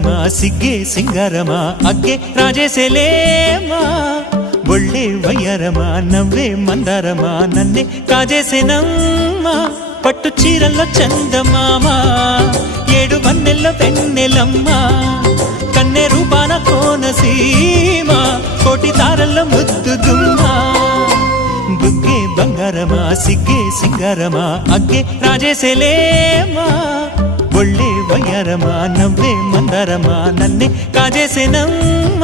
ಬಂಗಾರಮ ಸಿಗ್ಗೆ ಸಿಂಗಾರಮ ಅಗ್ಗೆ ರಾಜೇಸೆಲೇಮಾ ಒಳ್ಳೆ ವಯ್ಯಾರಮ నవ్వే మందారమ నన్నే కాజేసేనమ్మ పట్టు చీరల్లో చందమామ ఏడు వన్నెల్లో వెన్నెలమ్మ కన్నె రూపాన కోనసీమ కోటి తారల్లో ముద్దుగుమ్మ బుగ్గే బంగారమ సిగ్గే సింగారమ అగ్గే రాజేసెలేమా ఒళ్ళే వయ్యారమ నవ్వే మందారమ నన్నే కాజేసేనమ్మ